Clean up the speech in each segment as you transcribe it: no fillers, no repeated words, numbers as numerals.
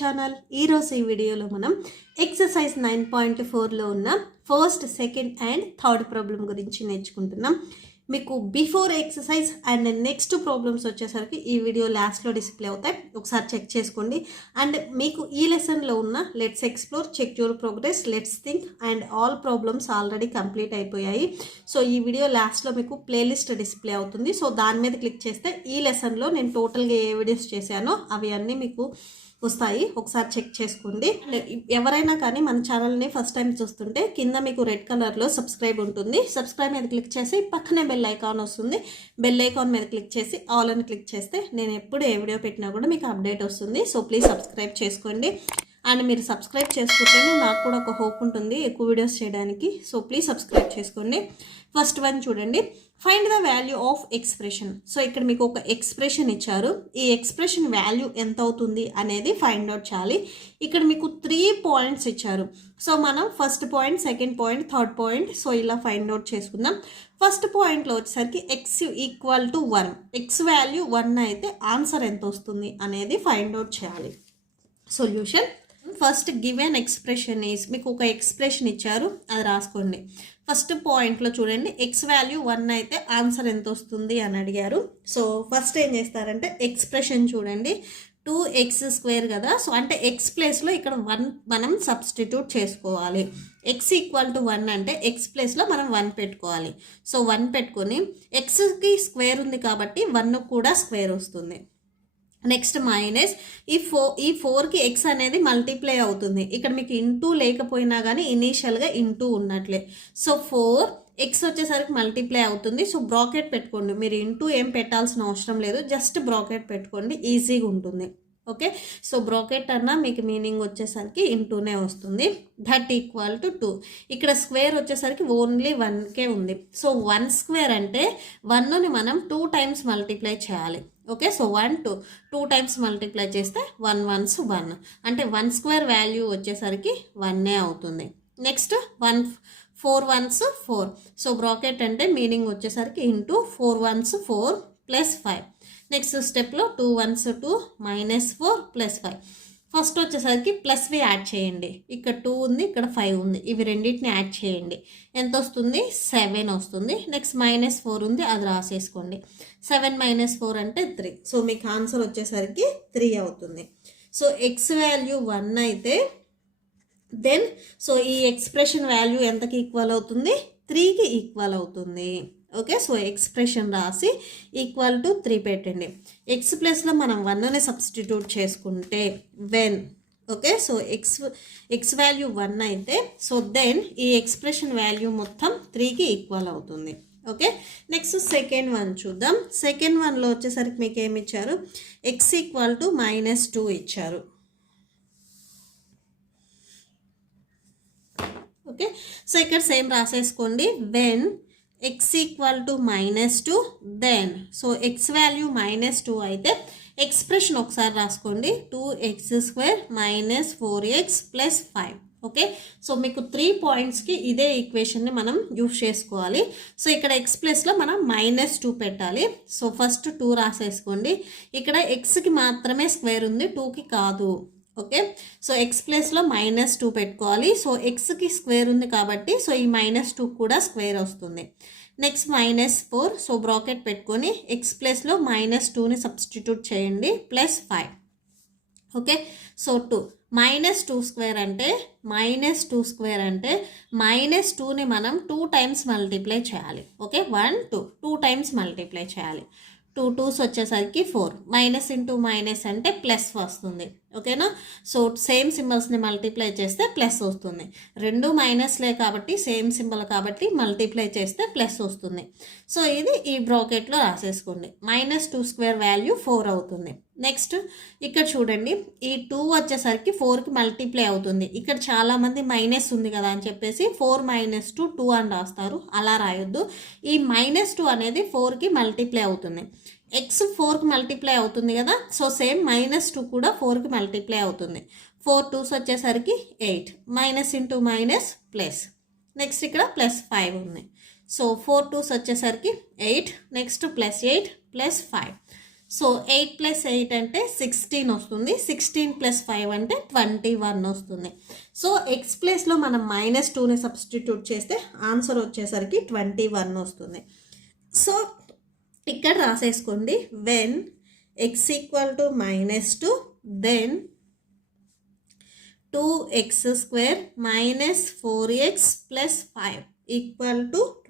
Channel. ఈరోజు ఈ వీడియోలో మనం ఎక్సర్సైజ్ 9.4లో ఉన్న first, second and third problem గురించి నేర్చుకుంటున్నాం. మీకు before exercise and next problems వచ్చేసరికి ఈ వీడియో లాస్ట్లో డిస్ప్లే అవుతాయి, ఒకసారి చెక్ చేసుకోండి. అండ్ మీకు ఈ లెసన్లో ఉన్న let's explore, check your progress, let's think and all problems already complete అయిపోయాయి. సో ఈ వీడియో లాస్ట్లో మీకు ప్లేలిస్ట్ డిస్ప్లే అవుతుంది. సో దాని మీద క్లిక్ చేస్తే ఈ లెసన్లో నేను టోటల్గా ఏ వీడియోస్ చేశానో అవి అన్నీ మీకు వస్తాయి, ఒకసారి చెక్ చేసుకోండి. ఎవరైనా కానీ మన ఛానల్ని ఫస్ట్ టైం చూస్తుంటే కింద మీకు రెడ్ కలర్లో సబ్స్క్రైబ్ ఉంటుంది. సబ్స్క్రైబ్ మీద క్లిక్ చేసి పక్కనే బెల్ ఐకాన్ వస్తుంది. బెల్ ఐకాన్ మీద క్లిక్ చేసి ఆల్ అని క్లిక్ చేస్తే నేను ఎప్పుడు ఏ వీడియో పెట్టినా కూడా మీకు అప్డేట్ వస్తుంది. సో ప్లీజ్ సబ్స్క్రైబ్ చేసుకోండి. అండ్ మీరు సబ్స్క్రైబ్ చేసుకుంటేనే నాకు కూడా ఒక హోప్ ఉంటుంది ఎక్కువ వీడియోస్ చేయడానికి. సో ప్లీజ్ సబ్స్క్రైబ్ చేసుకోండి. ఫస్ట్ వన్ చూడండి, find the value of expression. So ఇక్కడ మీకు ఒక ఎక్స్ప్రెషన్ ఇచ్చారు. ఈ ఎక్స్ప్రెషన్ వాల్యూ ఎంత అవుతుంది అనేది ఫైండ్ అవుట్ చేయాలి. ఇక్కడ మీకు 3 పాయింట్స్ ఇచ్చారు. సో మనం first point, second point, third point so ఇలా ఫైండ్ అవుట్ చేసుకుందాం. ఫస్ట్ పాయింట్లో వచ్చేసరికి X equal to 1, X value 1 అయితే ఆన్సర్ ఎంత వస్తుంది అనేది ఫైండ్ అవుట్ చేయాలి. Solution first given expression is, మీకు ఒక ఎక్స్ప్రెషన్ ఇచ్చారు, అది రాసుకోండి. ఫస్ట్ పాయింట్లో చూడండి, ఎక్స్ వాల్యూ 1 అయితే ఆన్సర్ ఎంత వస్తుంది అని అడిగారు. సో ఫస్ట్ ఏం చేస్తారంటే ఎక్స్ప్రెషన్ చూడండి, 2x² కదా. సో అంటే ఎక్స్ ప్లేస్లో ఇక్కడ 1 మనం సబ్స్టిట్యూట్ చేసుకోవాలి. ఎక్స్ ఈక్వల్ టు 1 అంటే ఎక్స్ ప్లేస్లో మనం 1 పెట్టుకోవాలి. సో 1 పెట్టుకొని ఎక్స్కి స్క్వేర్ ఉంది కాబట్టి 1 కూడా స్క్వేర్ వస్తుంది. నెక్స్ట్ మైనస్ ఈ 4కి ఎక్స్ అనేది మల్టిప్లై అవుతుంది. ఇక్కడ మీకు ఇంటూ లేకపోయినా కానీ ఇనీషియల్గా ఇంటూ ఉన్నట్లే. సో 4 ఎక్స్ వచ్చేసరికి మల్టిప్లై అవుతుంది. సో బ్రాకెట్ పెట్టుకోండి, మీరు ఇంటూ ఏం పెట్టాల్సిన అవసరం లేదు, జస్ట్ బ్రాకెట్ పెట్టుకోండి, ఈజీగా ఉంటుంది. ఓకే, సో బ్రాకెట్ అన్న మీకు మీనింగ్ వచ్చేసరికి ఇంటూనే వస్తుంది. That equal to 2. ఇక్కడ స్క్వేర్ వచ్చేసరికి ఓన్లీ 1కే ఉంది. సో 1 స్క్వేర్ అంటే 1ని మనం 2 టైమ్స్ మల్టిప్లై చేయాలి. ఓకే, సో 1 2 టైమ్స్ మల్టిప్లై చేస్తే 1 1s 1 అంటే 1 స్క్వేర్ వాల్యూ వచ్చేసరికి 1 అవుతుంది. Next 4 1s 4. సో బ్రాకెట్ అంటే మీనింగ్ వచ్చేసరికి ఇంటూ 4 1s 4 ప్లస్ 5. నెక్స్ట్ స్టెప్లో 2 1s 2 -4 ప్లస్ 5. ఫస్ట్ వచ్చేసరికి ప్లస్వి యాడ్ చేయండి. ఇక్కడ 2 ఉంది, ఇక్కడ 5 ఉంది, ఇవి రెండింటిని యాడ్ చేయండి. ఎంత వస్తుంది? 7 వస్తుంది. నెక్స్ట్ -4 ఉంది, అది రాసేసుకోండి. 7 - 4 అంటే 3. సో మీకు ఆన్సర్ వచ్చేసరికి 3 అవుతుంది. సో ఎక్స్ వాల్యూ 1 అయితే దెన్ సో ఈ ఎక్స్ప్రెషన్ వాల్యూ ఎంతకి ఈక్వల్ అవుతుంది? 3కి ఈక్వల్ అవుతుంది. ఓకే, సో ఎక్స్ప్రెషన్ రాసి ఈక్వల్ టు 3 పెట్టండి. ఎక్స్ ప్లస్లో మనం 1ని సబ్స్టిట్యూట్ చేసుకుంటే when, okay, so x value 1 అయితే సో దెన్ ఈ ఎక్స్ప్రెషన్ వాల్యూ మొత్తం 3కి ఈక్వల్ అవుతుంది. ఓకే, నెక్స్ట్ సెకండ్ వన్ చూద్దాం. సెకండ్ వన్లో వచ్చేసరికి మీకు ఏమి ఇచ్చారు? ఎక్స్ ఈక్వల్ టు -2 ఇచ్చారు. ఓకే, సో ఇక్కడ సేమ్ రాసేసుకోండి. When x equal to -2 then so x value -2 అయితే ఎక్స్ప్రెషన్ ఒకసారి రాసుకోండి, 2x² - 4x + 5. ఓకే, సో మీకు 3 పాయింట్స్కి ఇదే ఈక్వేషన్ని మనం యూస్ చేసుకోవాలి. సో ఇక్కడ ఎక్స్ ప్లస్లో మనం -2 పెట్టాలి. So first 2 రాసేసుకోండి. ఇక్కడ ఎక్స్కి మాత్రమే స్క్వేర్ ఉంది, 2కి కాదు. ఓకే, సో ఎక్స్ ప్లేస్లో -2 పెట్టుకోవాలి. సో ఎక్స్కి స్క్వేర్ ఉంది కాబట్టి సో ఈ -2 కూడా స్క్వేర్ వస్తుంది. నెక్స్ట్ -4. సో బ్రాకెట్ పెట్టుకొని ఎక్స్ ప్లేస్లో -2ని సబ్స్టిట్యూట్ చేయండి ప్లస్ 5. ఓకే, సో 2 -2 స్క్వేర్ అంటే -2ని మనం 2 టైమ్స్ మల్టిప్లై చేయాలి. ఓకే, 1 2 2 టైమ్స్ మల్టిప్లై చేయాలి. 2 2s వచ్చేసరికి 4. మైనస్ ఇంటూ మైనస్ అంటే ప్లస్ వస్తుంది. ఓకేనా, సో సేమ్ సింబల్స్ని మల్టిప్లై చేస్తే ప్లస్ వస్తుంది. 2 మైనస్లే కాబట్టి సేమ్ సింబల్ కాబట్టి మల్టిప్లై చేస్తే ప్లస్ వస్తుంది. సో ఇది ఈ బ్రాకెట్లో రాసేసుకోండి. -2 స్క్వేర్ వాల్యూ 4 అవుతుంది. నెక్స్ట్ ఇక్కడ చూడండి, ఈ 2 వచ్చేసరికి 4కి మల్టిప్లై అవుతుంది. ఇక్కడ చాలామంది మైనస్ ఉంది కదా అని చెప్పేసి 4 - 2 2 అని రాస్తారు, అలా రాయొద్దు. ఈ -2 అనేది 4కి మల్టిప్లై అవుతుంది. ఎక్స్ 4కి మల్టిప్లై అవుతుంది కదా, సో సేమ్ -2 కూడా 4కి మల్టిప్లై అవుతుంది. 4 2s వచ్చేసరికి 8. Minus into minus plus. Next ఇక్కడ +5 ఉంది. సో 4 2s వచ్చేసరికి 8. నెక్స్ట్ +8 + 5. సో 8 ప్లస్ 8 అంటే 16 వస్తుంది. 16 ప్లస్ 5 అంటే 21 వస్తుంది. సో ఎక్స్ ప్లేస్లో మనం -2ని సబ్స్టిట్యూట్ చేస్తే ఆన్సర్ వచ్చేసరికి 21 వస్తుంది. సో ఇక్కడ రాసేసుకోండి, when x = -2 then 2x² - 4x + 5 =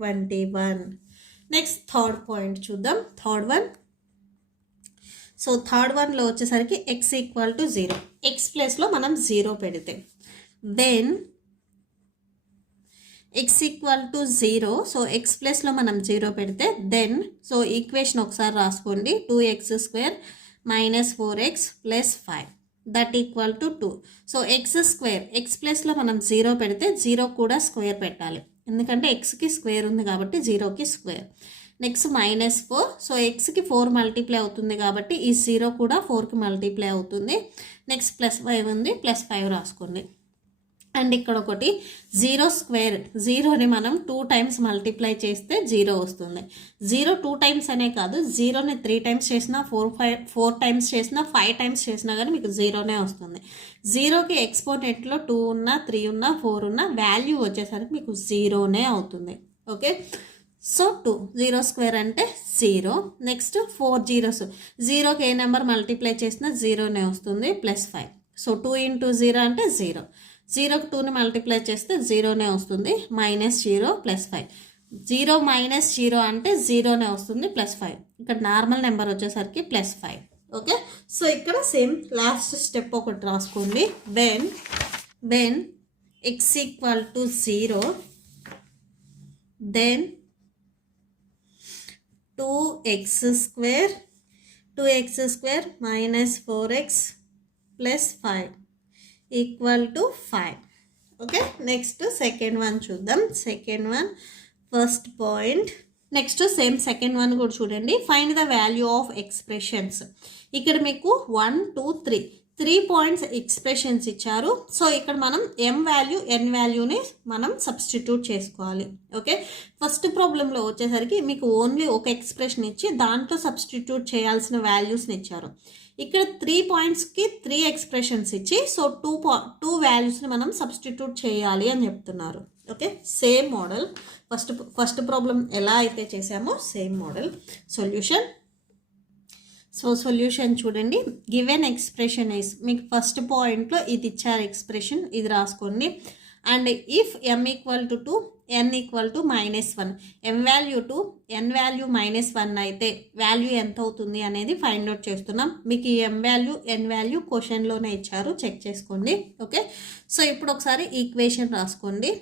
21. Next third point చూద్దాం. థర్డ్ వన్, సో థర్డ్ వన్లో వచ్చేసరికి x = 0. ఎక్స్ ప్లేస్లో మనం 0 పెడితే దెన్ x = 0. సో ఎక్స్ ప్లేస్లో మనం 0 పెడితే దెన్, సో ఈక్వేషన్ ఒకసారి రాసుకోండి, 2x² - 4x + 5 that equal to 2. So x², X ప్లేస్లో మనం 0 పెడితే 0 కూడా స్క్వేర్ పెట్టాలి, ఎందుకంటే ఎక్స్కి స్క్వేర్ ఉంది కాబట్టి 0కి స్క్వేర్. నెక్స్ట్ -4, సో ఎక్స్కి 4 మల్టిప్లై అవుతుంది కాబట్టి ఈ 0 కూడా 4కి మల్టిప్లై అవుతుంది. నెక్స్ట్ +5 ఉంది, +5 రాసుకోండి. అండ్ ఇక్కడ ఒకటి 0², 0ని మనం 2 టైమ్స్ మల్టిప్లై చేస్తే 0 వస్తుంది. 0 2 టైమ్స్ అనే కాదు, 0ని 3 టైమ్స్ చేసినా, 4 టైమ్స్ చేసినా, 5 టైమ్స్ చేసినా కానీ మీకు 0నే వస్తుంది. 0కి ఎక్స్పోనెంట్లో 2 ఉన్నా, 3 ఉన్నా, 4 ఉన్నా వాల్యూ వచ్చేసరికి మీకు 0నే అవుతుంది. ఓకే, సో 2, 0² అంటే 0. నెక్స్ట్ 4 zeros, 0కి ఏ నెంబర్ మల్టిప్లై చేసినా 0నే వస్తుంది, +5. సో 2 × 0 అంటే 0. 0కి 2ని మల్టిప్లై చేస్తే 0నే వస్తుంది, -0 +5. 0 - 0 అంటే 0నే వస్తుంది, +5. ఇక్కడ నార్మల్ నెంబర్ వచ్చేసరికి +5. ఓకే, సో ఇక్కడ సేమ్ లాస్ట్ స్టెప్ ఒకటి రాసుకోండి. When x = 0 then 2x² - 4x + 5 = 5. Okay, next second one చూద్దాం. Second one, first point. Next same second one కూడా చూడండి. Find the value of expressions. ఇక్కడ మీకు 1 2 3 పాయింట్స్ ఎక్స్ప్రెషన్స్ ఇచ్చారు. సో ఇక్కడ మనం m వాల్యూ n వాల్యూని మనం సబ్స్టిట్యూట్ చేసుకోవాలి. ఓకే, ఫస్ట్ ప్రాబ్లంలో వచ్చేసరికి మీకు ఓన్లీ ఒక ఎక్స్ప్రెషన్ ఇచ్చి దాంట్లో సబ్స్టిట్యూట్ చేయాల్సిన వాల్యూస్ని ఇచ్చారు. ఇక్కడ 3 పాయింట్స్కి 3 ఎక్స్ప్రెషన్స్ ఇచ్చి సో 2 వాల్యూస్ని మనం సబ్స్టిట్యూట్ చేయాలి అని చెప్తున్నారు. Okay, same model first problem ఎలా అయితే చేసామో same model. Solution, so solution చూడండి. గివెన్ ఎక్స్ప్రెషన్ ఈస్, మీకు ఫస్ట్ పాయింట్లో ఇది ఇచ్చారు ఎక్స్ప్రెషన్, ఇది రాసుకోండి. And if m = 2, n = -1, m value 2, n value -1 అయితే వాల్యూ ఎంత అవుతుంది అనేది ఫైండ్ అవుట్ చేస్తున్నాం. మీకు ఈ m వాల్యూ n వాల్యూ క్వశ్చన్లోనే ఇచ్చారు, చెక్ చేసుకోండి. ఓకే, సో ఇప్పుడు ఒకసారి ఈక్వేషన్ రాసుకోండి.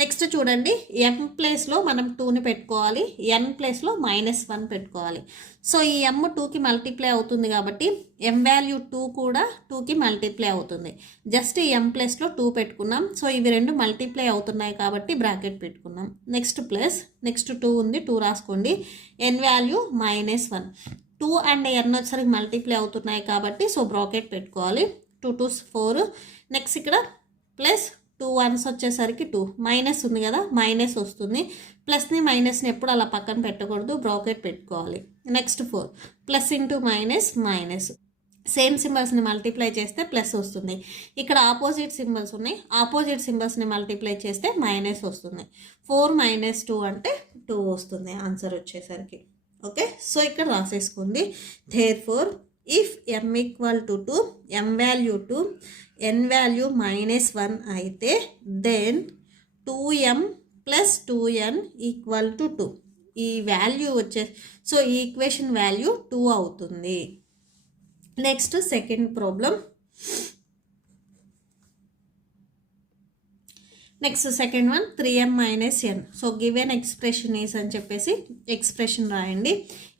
నెక్స్ట్ చూడండి, m ప్లేస్లో మనం 2ని పెట్టుకోవాలి, n ప్లేస్లో -1 పెట్టుకోవాలి. సో ఈ m 2కి మల్టిప్లై అవుతుంది కాబట్టి m వాల్యూ 2 కూడా 2కి మల్టిప్లై అవుతుంది. జస్ట్ ఈ m ప్లేస్లో 2 పెట్టుకున్నాం. సో ఇవి రెండు మల్టిప్లై అవుతున్నాయి కాబట్టి బ్రాకెట్ పెట్టుకున్నాం. నెక్స్ట్ ప్లస్, నెక్స్ట్ 2 ఉంది, 2 రాసుకోండి. n వాల్యూ -1, 2 అండ్ n వచ్చేసరికి మల్టిప్లై అవుతున్నాయి కాబట్టి సో బ్రాకెట్ పెట్టుకోవాలి. 2 2s 4. నెక్స్ట్ ఇక్కడ ప్లస్ 2 1s వచ్చేసరికి 2, మైనస్ ఉంది కదా, మైనస్ వస్తుంది. ప్లస్ని మైనస్ని ఎప్పుడు అలా పక్కన పెట్టకూడదు, బ్రాకెట్ పెట్టుకోవాలి. Next 4, plus into minus, same సింబల్స్ని మల్టిప్లై చేస్తే ప్లస్ వస్తుంది. ఇక్కడ ఆపోజిట్ సింబల్స్ ఉన్నాయి, ఆపోజిట్ సింబల్స్ని మల్టిప్లై చేస్తే మైనస్ వస్తుంది. 4 - 2 అంటే 2 వస్తుంది ఆన్సర్ వచ్చేసరికి. ఓకే, సో ఇక్కడ రాసేసుకోండి. Therefore if m = 2, m value 2, n value -1 అయితే దెన్ 2m + 2n = 2. ఈ వాల్యూ సో ఈ ఈక్వేషన్ వాల్యూ 2 అవుతుంది. Next second problem. Next second one, 3m - n. So given expression is అని చెప్పేసి ఎక్స్ప్రెషన్ రాయండి.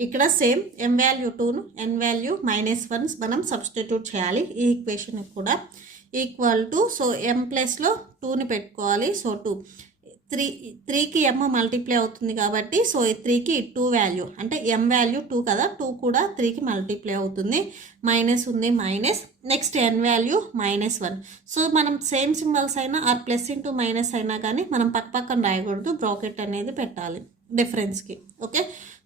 ఇక్కడ సేమ్ m వాల్యూ 2ను n వాల్యూ -1 మనం సబ్స్టిట్యూట్ చేయాలి. ఈ ఈక్వేషన్ కూడా ఈక్వల్ టు, సో m ప్లస్లో 2ని పెట్టుకోవాలి. సో 2, 3కి m మల్టిప్లై అవుతుంది కాబట్టి సో 3కి 2 వాల్యూ అంటే m వాల్యూ 2 కదా, 2 కూడా 3కి మల్టిప్లై అవుతుంది. మైనస్ ఉంది, minus. Next n value -1. So మనం సేమ్ సింబల్స్ అయినా ఆర్ ప్లస్ ఇంటూ మైనస్ అయినా కానీ మనం పక్కన రాయకూడదు, బ్రాకెట్ అనేది పెట్టాలి డిఫరెన్స్కి. Okay,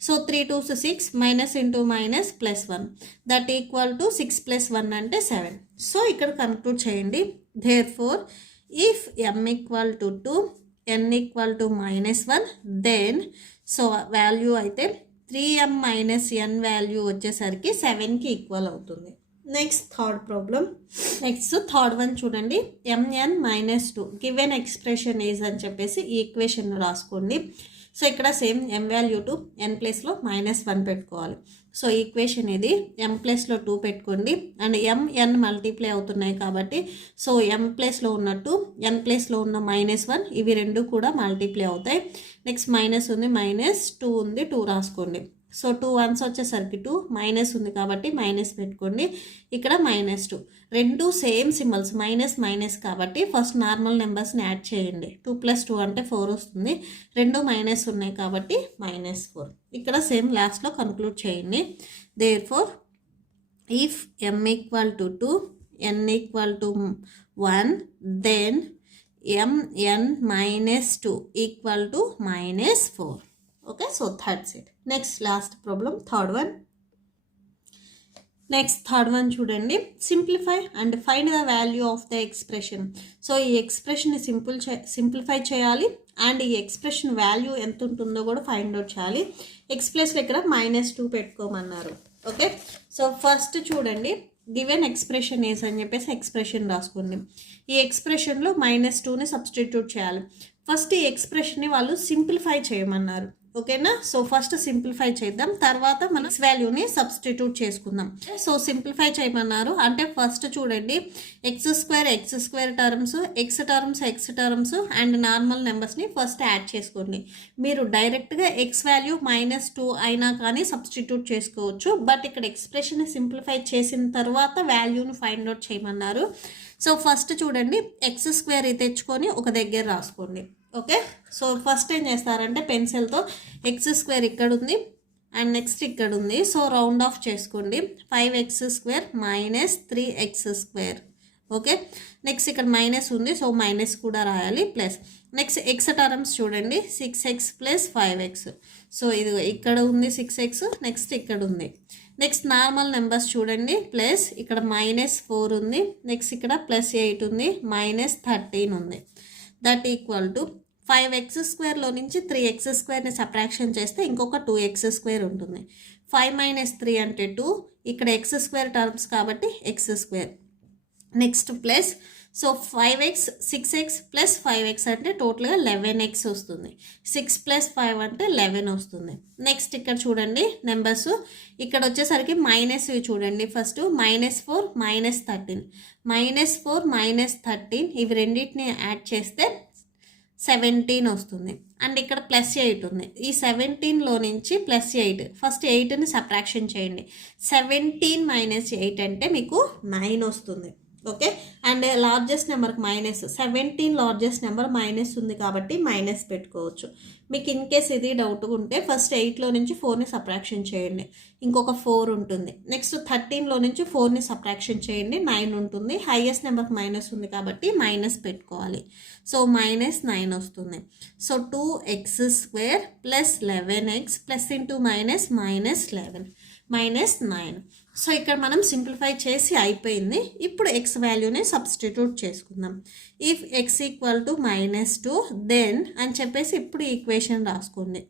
so 3 2s 6 minus into minus plus 1 that equal to 6 plus 1 అంటే 7. సో ఇక్కడ కన్క్లూడ్ చేయండి. Therefore if m equal to 2 n equal to -1 then so value అయితే 3m మైనస్ n వాల్యూ వచ్చేసరికి 7కి ఈక్వల్ అవుతుంది. Next third problem. Next third one చూడండి. mn-2 given expression is అని చెప్పేసి ఈ ఈక్వేషన్ రాసుకోండి. సో ఇక్కడ same m value to n ప్లేస్లో -1 పెట్టుకోవాలి. సో ఈక్వేషన్ ఇది m ప్లేస్లో 2 పెట్టుకోండి అండ్ n మల్టిప్లై అవుతున్నాయి కాబట్టి సో m ప్లేస్లో ఉన్నట్టు n ప్లేస్లో ఉన్న -1 ఇవి రెండు కూడా మల్టిప్లై అవుతాయి. నెక్స్ట్ మైనస్ ఉంది, -2 ఉంది, 2 రాసుకోండి. సో 2 1s వచ్చేసరికి 2 మైనస్ ఉంది కాబట్టి మైనస్ పెట్టుకోండి. ఇక్కడ -2 రెండు సేమ్ సింబల్స్ మైనస్ కాబట్టి ఫస్ట్ నార్మల్ నెంబర్స్ని యాడ్ చేయండి. 2 + 2 అంటే 4 వస్తుంది. రెండు మైనస్ ఉన్నాయి కాబట్టి -4. ఇక్కడ సేమ్ లాస్ట్లో కన్క్లూడ్ చేయండి. Therefore if m equal to 2 n equal to 1 then mn-2 equal to -4. Okay, so that's it. Next last problem, third one. Next third one చూడండి. Simplify and find the value of the expression. So ఈ ఎక్స్ప్రెషన్ని simplify చేయాలి and ఈ expression value ఎంత ఉంటుందో కూడా find out చేయాలి. X ప్లస్లో ఇక్కడ -2 పెట్టుకోమన్నారు. ఓకే, సో ఫస్ట్ చూడండి గివెన్ ఎక్స్ప్రెషన్ ఏస్ అని చెప్పేసి ఎక్స్ప్రెషన్ రాసుకోండి. ఈ ఎక్స్ప్రెషన్లో -2ని సబ్స్టిట్యూట్ చేయాలి. ఫస్ట్ ఈ ఎక్స్ప్రెషన్ని వాళ్ళు సింప్లిఫై చేయమన్నారు. ఓకేనా, సో ఫస్ట్ సింప్లిఫై చేద్దాం, తర్వాత మనం వాల్యూని సబ్స్టిట్యూట్ చేసుకుందాం. సో సింప్లిఫై చేయమన్నారు అంటే ఫస్ట్ చూడండి x² terms x terms and normal నెంబర్స్ని ఫస్ట్ యాడ్ చేసుకోండి. మీరు డైరెక్ట్గా ఎక్స్ వాల్యూ -2 అయినా కానీ సబ్స్టిట్యూట్ చేసుకోవచ్చు. బట్ ఇక్కడ ఎక్స్ప్రెషన్ని సింప్లిఫై చేసిన తర్వాత వాల్యూని ఫైండ్ అవుట్ చేయమన్నారు. సో ఫస్ట్ చూడండి x² తెచ్చుకొని ఒక దగ్గర రాసుకోండి. ఓకే, సో ఫస్ట్ ఏం చేస్తారంటే పెన్సిల్తో x² ఇక్కడ ఉంది అండ్ నెక్స్ట్ ఇక్కడ ఉంది. సో రౌండ్ ఆఫ్ చేసుకోండి. 5x² - 3x². ఓకే, నెక్స్ట్ ఇక్కడ మైనస్ ఉంది సో మైనస్ కూడా రాయాలి ప్లస్. నెక్స్ట్ ఎక్స్ టర్మ్స్ చూడండి 6x + 5x. సో ఇది ఇక్కడ ఉంది 6x, నెక్స్ట్ ఇక్కడ ఉంది. నెక్స్ట్ నార్మల్ నెంబర్స్ చూడండి ప్లస్ ఇక్కడ -4 ఉంది, నెక్స్ట్ ఇక్కడ +8 ఉంది, -13 ఉంది. దట్ ఈక్వల్ టు 5x² నుంచి 3x² సబ్ట్రాక్షన్ చేస్తే ఇంకొక 2x² ఉంటుంది. 5 - 3 అంటే 2, ఇక్కడ x² టర్మ్స్ కాబట్టి x². Next plus so 5x 6x + 5x అంటే టోటల్గా 11x వస్తుంది. 6 + 5 అంటే 11 వస్తుంది. నెక్స్ట్ ఇక్కడ చూడండి నెంబర్స్ ఇక్కడ వచ్చేసరికి మైనస్ చూడండి. ఫస్ట్ -4 -13 -4 -13 ఇవి రెండింటిని యాడ్ చేస్తే 17 వస్తుంది. అండ్ ఇక్కడ +8 ఉంది. ఈ 17లో నుంచి +8 ఫస్ట్ 8ని సబ్ట్రాక్షన్ చేయండి. 17 - 8 అంటే మీకు 9 వస్తుంది. ఓకే, అండ్ లార్జెస్ట్ నెంబర్కి -17 లార్జెస్ట్ నెంబర్ మైనస్ ఉంది కాబట్టి మైనస్ పెట్టుకోవచ్చు. మీకు ఇన్ కేస్ ఇది డౌట్గా ఉంటే ఫస్ట్ 8లో నుంచి 4ని సబ్ట్రాక్షన్ చేయండి, ఇంకొక 4 ఉంటుంది. నెక్స్ట్ 13లో నుంచి 4ని సబ్ట్రాక్షన్ చేయండి, 9 ఉంటుంది. హైయెస్ట్ నెంబర్కి మైనస్ ఉంది కాబట్టి మైనస్ పెట్టుకోవాలి. సో -9 వస్తుంది. So 2x² + 11x plus into minus -11 -9. So ఇక్కడ మనం సింప్లిఫై చేసి అయిపోయింది. ఇప్పుడు ఎక్స్ వాల్యూని సబ్స్టిట్యూట్ చేసుకుందాం. If x equal to -2 then అని చెప్పేసి ఇప్పుడు ఈక్వేషన్ రాసుకోండి.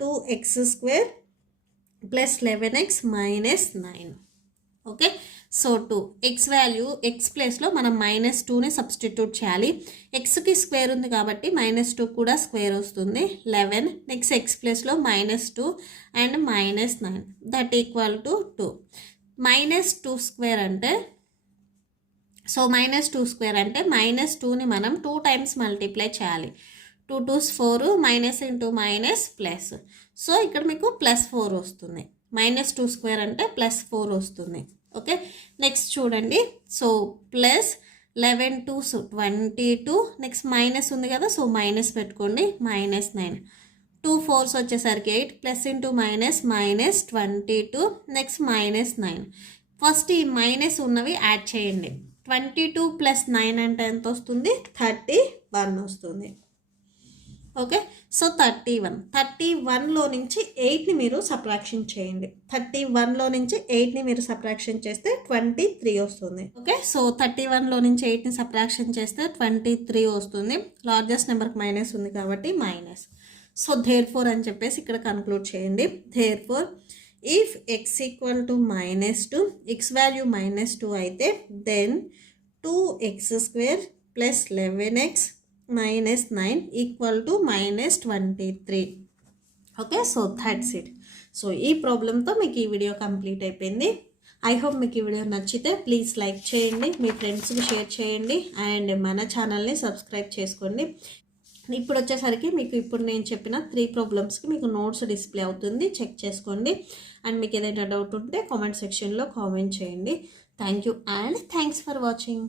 2x² + 11x -9. Okay, so 2 x value x ప్లేస్లో మనం -2ని సబ్స్టిట్యూట్ చేయాలి. ఎక్స్కి స్క్వేర్ ఉంది కాబట్టి -2 కూడా స్క్వేర్ వస్తుంది 11. నెక్స్ట్ ఎక్స్ ప్లేస్లో -2 అండ్ -9 దట్ ఈక్వల్ టు 2. -2² అంటే సో -2² అంటే -2ని మనం 2 టైమ్స్ మల్టిప్లై చేయాలి. 2 2s 4 minus into minus plus. So ఇక్కడ మీకు +4 వస్తుంది. -2² అంటే +4 వస్తుంది. ఓకే, నెక్స్ట్ చూడండి so plus 11 2s 22. Next minus ఉంది కదా సో మైనస్ పెట్టుకోండి -9. 2 4s వచ్చేసరికి 8 plus into minus -22. Next -9. First ఈ మైనస్ ఉన్నవి యాడ్ చేయండి. 22 + 9 అంటే ఎంత వస్తుంది? 31 వస్తుంది. ఓకే. సో 31లో నుంచి 8ని మీరు సబ్ట్రాక్షన్ చేయండి. 31లో నుంచి 8ని మీరు సబ్ట్రాక్షన్ చేస్తే 23 వస్తుంది. ఓకే. సో 31లో నుంచి 8ని సబ్ట్రాక్షన్ చేస్తే 23 వస్తుంది. లార్జెస్ట్ నెంబర్కి మైనస్ ఉంది కాబట్టి మైనస్. సో therefore అని చెప్పేసి ఇక్కడ కన్క్లూడ్ చేయండి. therefore if x equal to -2, x value -2 అయితే then 2x² plus 11x -9 equal to -23. Okay. So that's it. So ఈ ప్రాబ్లంతో మీకు ఈ వీడియో కంప్లీట్ అయిపోయింది. ఐ హోప్ మీకు ఈ వీడియో నచ్చితే ప్లీజ్ లైక్ చేయండి, మీ ఫ్రెండ్స్కి షేర్ చేయండి అండ్ మన ఛానల్ని సబ్స్క్రైబ్ చేసుకోండి. ఇప్పుడు వచ్చేసరికి మీకు ఇప్పుడు నేను చెప్పిన 3 ప్రాబ్లమ్స్కి మీకు నోట్స్ డిస్ప్లే అవుతుంది, చెక్ చేసుకోండి. అండ్ మీకు ఏదైనా డౌట్ ఉంటే కామెంట్ సెక్షన్లో కామెంట్ చేయండి. Thank you and thanks for watching.